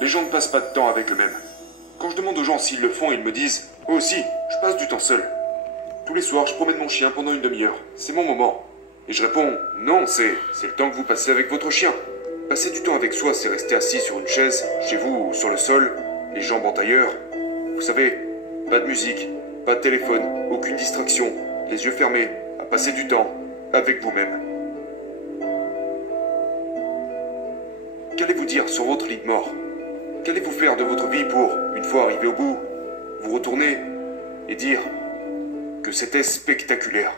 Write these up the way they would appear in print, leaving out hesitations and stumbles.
Les gens ne passent pas de temps avec eux-mêmes. Quand je demande aux gens s'ils le font, ils me disent « Moi aussi, je passe du temps seul. Tous les soirs, je promène mon chien pendant une demi-heure. C'est mon moment. » Et je réponds « Non, c'est le temps que vous passez avec votre chien. Passer du temps avec soi, c'est rester assis sur une chaise, chez vous ou sur le sol, les jambes en tailleur. Vous savez, pas de musique, pas de téléphone, aucune distraction, les yeux fermés, à passer du temps avec vous-même. » Qu'allez-vous dire sur votre lit de mort? Qu'allez-vous faire de votre vie pour, une fois arrivé au bout, vous retourner et dire que c'était spectaculaire?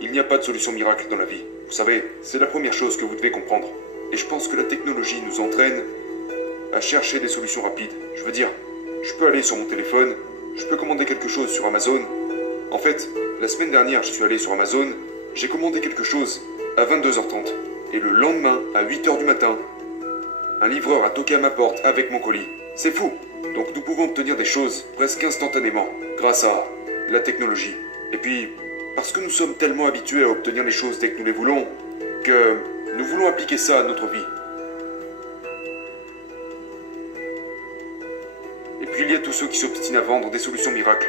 Il n'y a pas de solution miracle dans la vie. Vous savez, c'est la première chose que vous devez comprendre. Et je pense que la technologie nous entraîne à chercher des solutions rapides. Je veux dire, je peux aller sur mon téléphone, je peux commander quelque chose sur Amazon. En fait, la semaine dernière, je suis allé sur Amazon, j'ai commandé quelque chose à 22h30. Et le lendemain, à 8h du matin, un livreur a toqué à ma porte avec mon colis. C'est fou! Donc nous pouvons obtenir des choses presque instantanément grâce à la technologie. Et puis, parce que nous sommes tellement habitués à obtenir les choses dès que nous les voulons, que nous voulons appliquer ça à notre vie. Et puis il y a tous ceux qui s'obstinent à vendre des solutions miracles.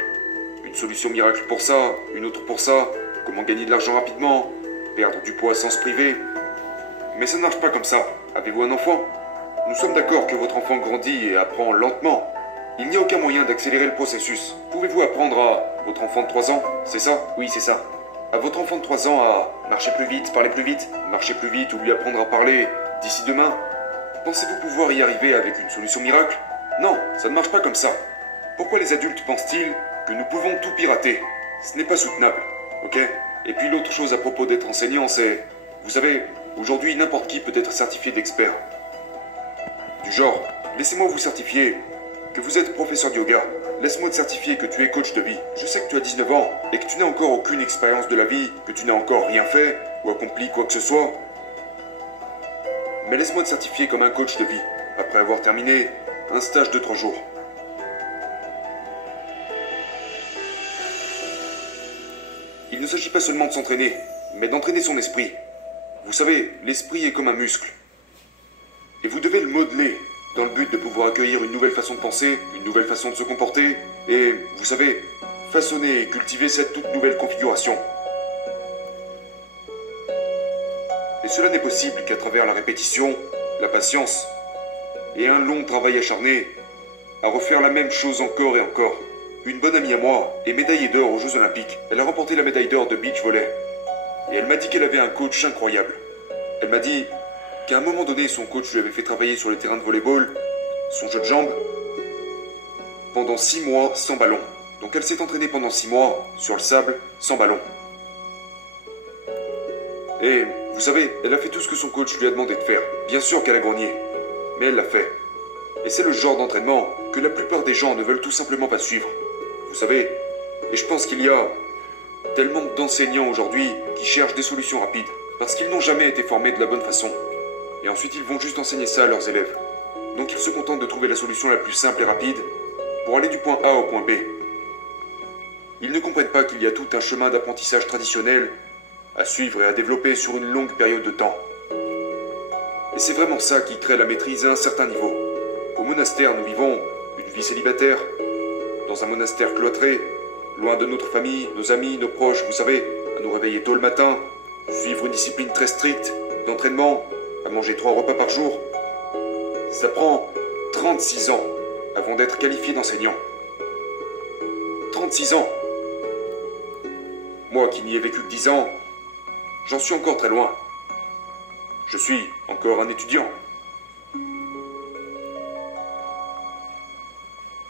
Une solution miracle pour ça, une autre pour ça, comment gagner de l'argent rapidement, perdre du poids sans se priver. Mais ça ne marche pas comme ça. Avez-vous un enfant? Nous sommes d'accord que votre enfant grandit et apprend lentement. Il n'y a aucun moyen d'accélérer le processus. Pouvez-vous apprendre à votre enfant de 3 ans? C'est ça? Oui, c'est ça. À votre enfant de 3 ans à marcher plus vite, parler plus vite, marcher plus vite ou lui apprendre à parler d'ici demain? Pensez-vous pouvoir y arriver avec une solution miracle? Non, ça ne marche pas comme ça. Pourquoi les adultes pensent-ils que nous pouvons tout pirater? Ce n'est pas soutenable, ok? Et puis l'autre chose à propos d'être enseignant, c'est... Vous savez, aujourd'hui n'importe qui peut être certifié d'expert. Du genre, laissez-moi vous certifier que vous êtes professeur de yoga. Laisse-moi te certifier que tu es coach de vie. Je sais que tu as 19 ans et que tu n'as encore aucune expérience de la vie, que tu n'as encore rien fait ou accompli quoi que ce soit. Mais laisse-moi te certifier comme un coach de vie, après avoir terminé un stage de 3 jours. Il ne s'agit pas seulement de s'entraîner, mais d'entraîner son esprit. Vous savez, l'esprit est comme un muscle. Et vous devez le modeler dans le but de pouvoir accueillir une nouvelle façon de penser, une nouvelle façon de se comporter, et, vous savez, façonner et cultiver cette toute nouvelle configuration. Et cela n'est possible qu'à travers la répétition, la patience, et un long travail acharné à refaire la même chose encore et encore. Une bonne amie à moi est médaillée d'or aux Jeux Olympiques. Elle a remporté la médaille d'or de beach volley. Et elle m'a dit qu'elle avait un coach incroyable. Elle m'a dit qu'à un moment donné, son coach lui avait fait travailler sur les terrains de volleyball, son jeu de jambes, pendant 6 mois sans ballon. Donc elle s'est entraînée pendant 6 mois sur le sable, sans ballon. Et vous savez, elle a fait tout ce que son coach lui a demandé de faire. Bien sûr qu'elle a grogné, mais elle l'a fait. Et c'est le genre d'entraînement que la plupart des gens ne veulent tout simplement pas suivre. Vous savez, et je pense qu'il y a tellement d'enseignants aujourd'hui qui cherchent des solutions rapides, parce qu'ils n'ont jamais été formés de la bonne façon. Et ensuite ils vont juste enseigner ça à leurs élèves. Donc ils se contentent de trouver la solution la plus simple et rapide pour aller du point A au point B. Ils ne comprennent pas qu'il y a tout un chemin d'apprentissage traditionnel à suivre et à développer sur une longue période de temps. Et c'est vraiment ça qui crée la maîtrise à un certain niveau. Au monastère, nous vivons une vie célibataire, dans un monastère cloîtré, loin de notre famille, nos amis, nos proches, vous savez, à nous réveiller tôt le matin, suivre une discipline très stricte, d'entraînement, à manger 3 repas par jour. Ça prend 36 ans avant d'être qualifié d'enseignant. 36 ans. Moi qui n'y ai vécu que 10 ans, j'en suis encore très loin. Je suis encore un étudiant.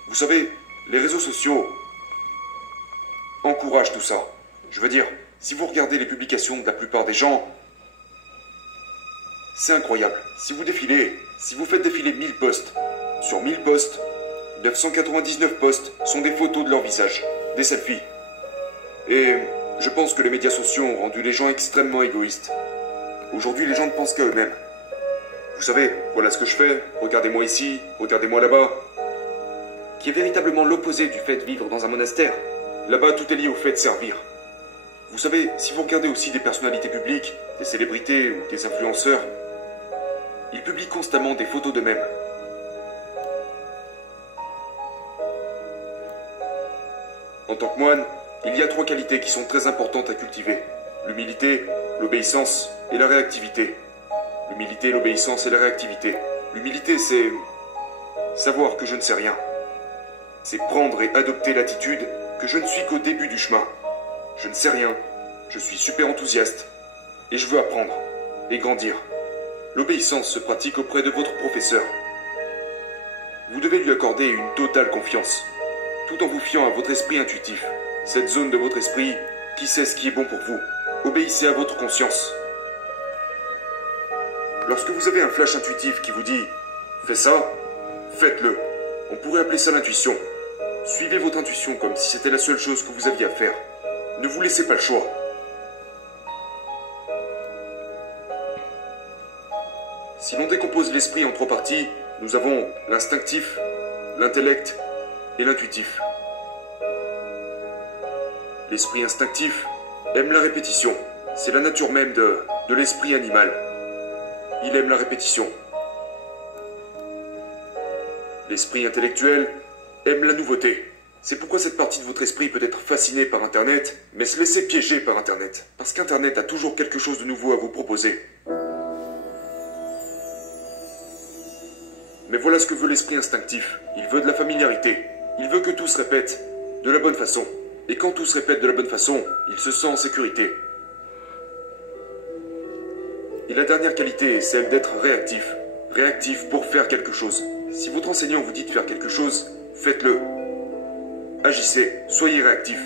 Vous savez, les réseaux sociaux encouragent tout ça. Je veux dire, si vous regardez les publications de la plupart des gens, c'est incroyable. Si vous défilez, si vous faites défiler 1000 posts, sur 1000 posts, 999 posts sont des photos de leur visage, des selfies. Et je pense que les médias sociaux ont rendu les gens extrêmement égoïstes. Aujourd'hui, les gens ne pensent qu'à eux-mêmes. Vous savez, voilà ce que je fais, regardez-moi ici, regardez-moi là-bas. Qui est véritablement l'opposé du fait de vivre dans un monastère. Là-bas, tout est lié au fait de servir. Vous savez, si vous regardez aussi des personnalités publiques, des célébrités ou des influenceurs, ils publient constamment des photos d'eux-mêmes. En tant que moine, il y a 3 qualités qui sont très importantes à cultiver. L'humilité, l'obéissance et la réactivité. L'humilité, l'obéissance et la réactivité. L'humilité, c'est savoir que je ne sais rien. C'est prendre et adopter l'attitude que je ne suis qu'au début du chemin. Je ne sais rien, je suis super enthousiaste, et je veux apprendre, et grandir. L'obéissance se pratique auprès de votre professeur. Vous devez lui accorder une totale confiance, tout en vous fiant à votre esprit intuitif, cette zone de votre esprit qui sait ce qui est bon pour vous. Obéissez à votre conscience. Lorsque vous avez un flash intuitif qui vous dit « Fais ça », faites-le. On pourrait appeler ça l'intuition. Suivez votre intuition comme si c'était la seule chose que vous aviez à faire. Ne vous laissez pas le choix. Si l'on décompose l'esprit en 3 parties, nous avons l'instinctif, l'intellect et l'intuitif. L'esprit instinctif aime la répétition. C'est la nature même de l'esprit animal. Il aime la répétition. L'esprit intellectuel aime la nouveauté. C'est pourquoi cette partie de votre esprit peut être fascinée par Internet, mais se laisser piéger par Internet. Parce qu'Internet a toujours quelque chose de nouveau à vous proposer. Mais voilà ce que veut l'esprit instinctif. Il veut de la familiarité. Il veut que tout se répète de la bonne façon. Et quand tout se répète de la bonne façon, il se sent en sécurité. Et la dernière qualité est celle d'être réactif. Réactif pour faire quelque chose. Si votre enseignant vous dit de faire quelque chose, faites-le. Agissez, soyez réactif.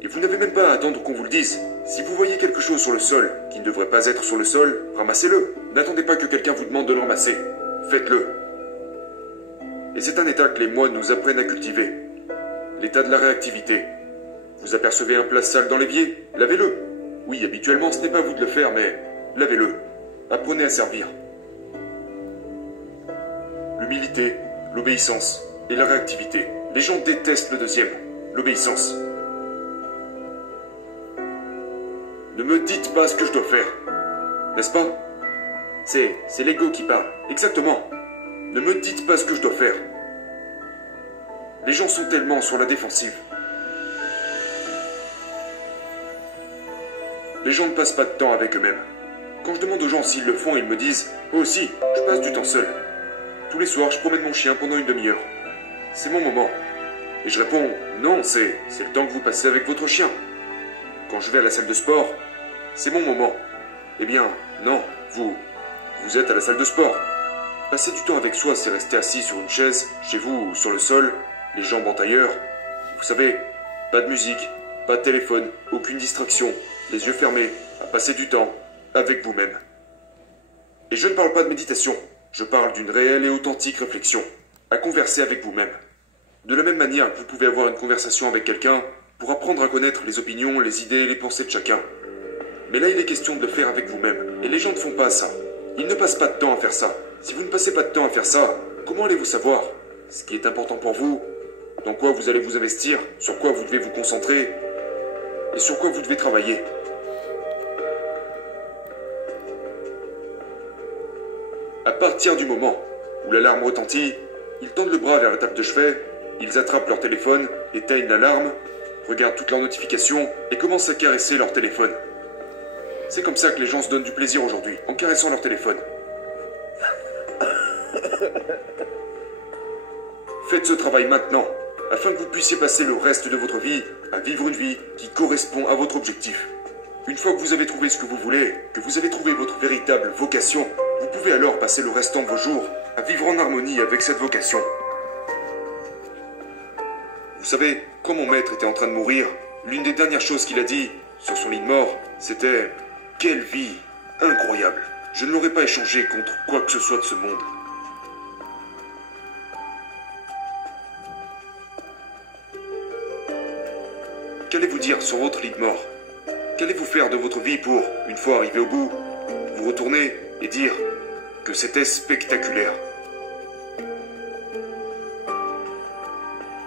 Et vous n'avez même pas à attendre qu'on vous le dise. Si vous voyez quelque chose sur le sol qui ne devrait pas être sur le sol, ramassez-le. N'attendez pas que quelqu'un vous demande de le ramasser. Faites-le. Et c'est un état que les moines nous apprennent à cultiver. L'état de la réactivité. Vous apercevez un plat sale dans l'évier, lavez-le. Oui, habituellement, ce n'est pas à vous de le faire, mais lavez-le. Apprenez à servir. L'humilité, l'obéissance et la réactivité. Les gens détestent le deuxième, l'obéissance. Ne me dites pas ce que je dois faire. N'est-ce pas? C'est l'ego qui parle. Exactement. Ne me dites pas ce que je dois faire. Les gens sont tellement sur la défensive. Les gens ne passent pas de temps avec eux-mêmes. Quand je demande aux gens s'ils le font, ils me disent « Oh si, je passe du temps seul. Tous les soirs, je promène mon chien pendant une demi-heure. C'est mon moment. » Et je réponds « Non, c'est le temps que vous passez avec votre chien. Quand je vais à la salle de sport, c'est mon moment. » Eh bien, non, vous êtes à la salle de sport. Passer du temps avec soi, c'est rester assis sur une chaise, chez vous ou sur le sol, les jambes en tailleur. Vous savez, pas de musique, pas de téléphone, aucune distraction, les yeux fermés, à passer du temps avec vous-même. Et je ne parle pas de méditation, je parle d'une réelle et authentique réflexion, à converser avec vous-même. De la même manière que vous pouvez avoir une conversation avec quelqu'un pour apprendre à connaître les opinions, les idées et les pensées de chacun. Mais là, il est question de le faire avec vous-même. Et les gens ne font pas ça. Ils ne passent pas de temps à faire ça. Si vous ne passez pas de temps à faire ça, comment allez-vous savoir ce qui est important pour vous, dans quoi vous allez vous investir, sur quoi vous devez vous concentrer et sur quoi vous devez travailler? À partir du moment où l'alarme retentit, ils tendent le bras vers la table de chevet, ils attrapent leur téléphone, éteignent l'alarme, regardent toutes leurs notifications et commencent à caresser leur téléphone. C'est comme ça que les gens se donnent du plaisir aujourd'hui, en caressant leur téléphone. Faites ce travail maintenant, afin que vous puissiez passer le reste de votre vie à vivre une vie qui correspond à votre objectif. Une fois que vous avez trouvé ce que vous voulez, que vous avez trouvé votre véritable vocation, vous pouvez alors passer le restant de vos jours à vivre en harmonie avec cette vocation. Vous savez, quand mon maître était en train de mourir, l'une des dernières choses qu'il a dit sur son lit de mort, c'était « Quelle vie incroyable! Je ne l'aurais pas échangé contre quoi que ce soit de ce monde. » Qu'allez-vous dire sur votre lit de mort? Qu'allez-vous faire de votre vie pour, une fois arrivé au bout, vous retourner et dire que c'était spectaculaire?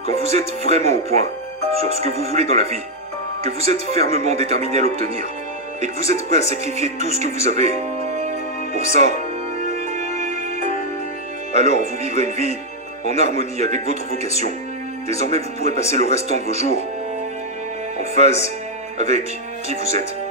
Quand vous êtes vraiment au point, sur ce que vous voulez dans la vie, que vous êtes fermement déterminé à l'obtenir, et que vous êtes prêt à sacrifier tout ce que vous avez pour ça, alors vous vivrez une vie en harmonie avec votre vocation. Désormais, vous pourrez passer le restant de vos jours en phase avec qui vous êtes.